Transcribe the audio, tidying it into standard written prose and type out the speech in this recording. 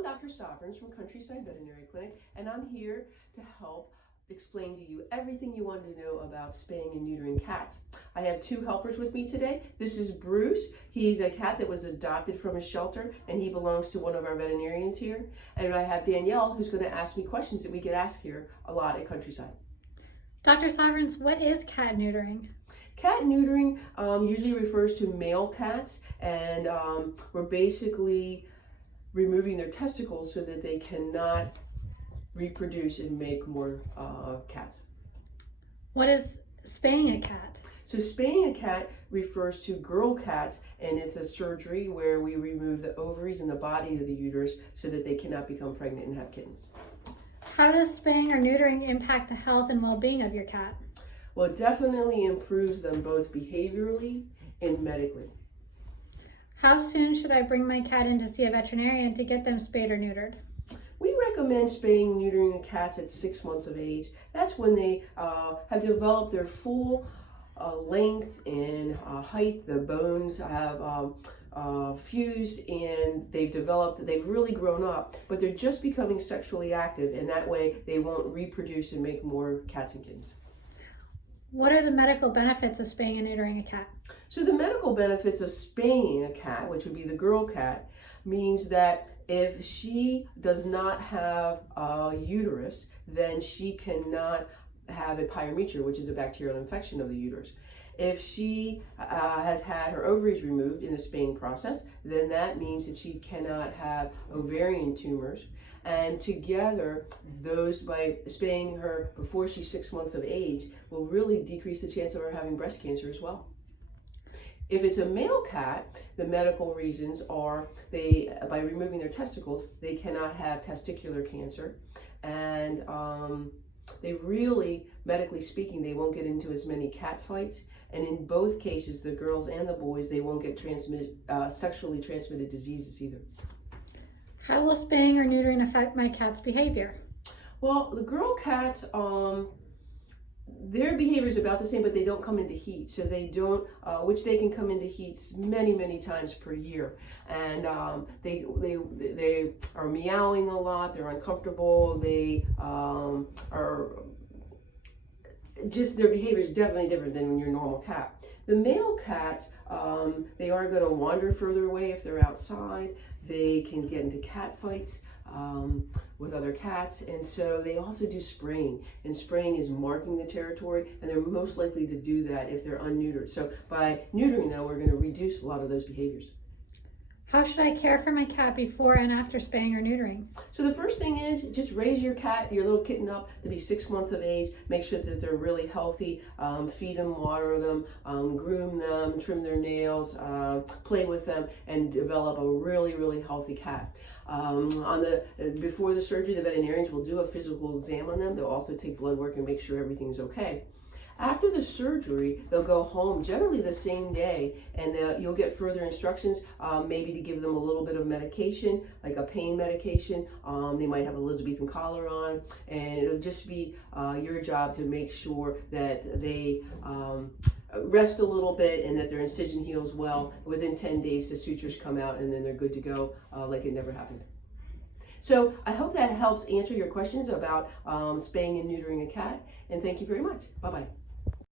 I'm Dr. Sovereigns from Countryside Veterinary Clinic, and I'm here to help explain to you everything you want to know about spaying and neutering cats. I have two helpers with me today. This is Bruce. He's a cat that was adopted from a shelter, and he belongs to one of our veterinarians here. And I have Danielle, who's going to ask me questions that we get asked here a lot at Countryside. Dr. Sovereigns, what is cat neutering? Cat neutering usually refers to male cats, and we're basically removing their testicles so that they cannot reproduce and make more cats. What is spaying a cat? So spaying a cat refers to girl cats, and it's a surgery where we remove the ovaries and the body of the uterus so that they cannot become pregnant and have kittens. How does spaying or neutering impact the health and well-being of your cat? Well, it definitely improves them both behaviorally and medically. How soon should I bring my cat in to see a veterinarian to get them spayed or neutered? We recommend spaying and neutering cats at 6 months of age. That's when they have developed their full length and height. The bones have fused, and they've really grown up, but they're just becoming sexually active, and that way they won't reproduce and make more cats and kittens. What are the medical benefits of spaying and neutering a cat? So the medical benefits of spaying a cat, which would be the girl cat, means that if she does not have a uterus, then she cannot have a pyometra, which is a bacterial infection of the uterus. If she has had her ovaries removed in the spaying process, then that means that she cannot have ovarian tumors. And together, those, by spaying her before she's 6 months of age, will really decrease the chance of her having breast cancer as well. If it's a male cat, the medical reasons are by removing their testicles, they cannot have testicular cancer, and they really, medically speaking, they won't get into as many cat fights. And in both cases, the girls and the boys, they won't get sexually transmitted diseases either. How will spaying or neutering affect my cat's behavior? Well, the girl cats, their behavior is about the same, but they don't come into heat. So they don't, which they can come into heats many, many times per year. And they are meowing a lot. They're uncomfortable. They are just, their behavior is definitely different than your normal cat. The male cats, they are going to wander further away if they're outside. They can get into cat fights with other cats, and so they also do spraying, and spraying is marking the territory, and they're most likely to do that if they're unneutered. So by neutering them, we're going to reduce a lot of those behaviors. How should I care for my cat before and after spaying or neutering? So the first thing is just raise your cat, your little kitten, up to be 6 months of age. Make sure that they're really healthy. Feed them, water them, groom them, trim their nails, play with them, and develop a really, really healthy cat. Before the surgery, the veterinarians will do a physical exam on them. They'll also take blood work and make sure everything's okay. After the surgery, they'll go home generally the same day, and you'll get further instructions, maybe to give them a little bit of medication, like a pain medication. They might have an Elizabethan collar on, and it'll just be your job to make sure that they rest a little bit and that their incision heals well. Within 10 days, the sutures come out, and then they're good to go like it never happened. So I hope that helps answer your questions about spaying and neutering a cat, and thank you very much. Bye-bye.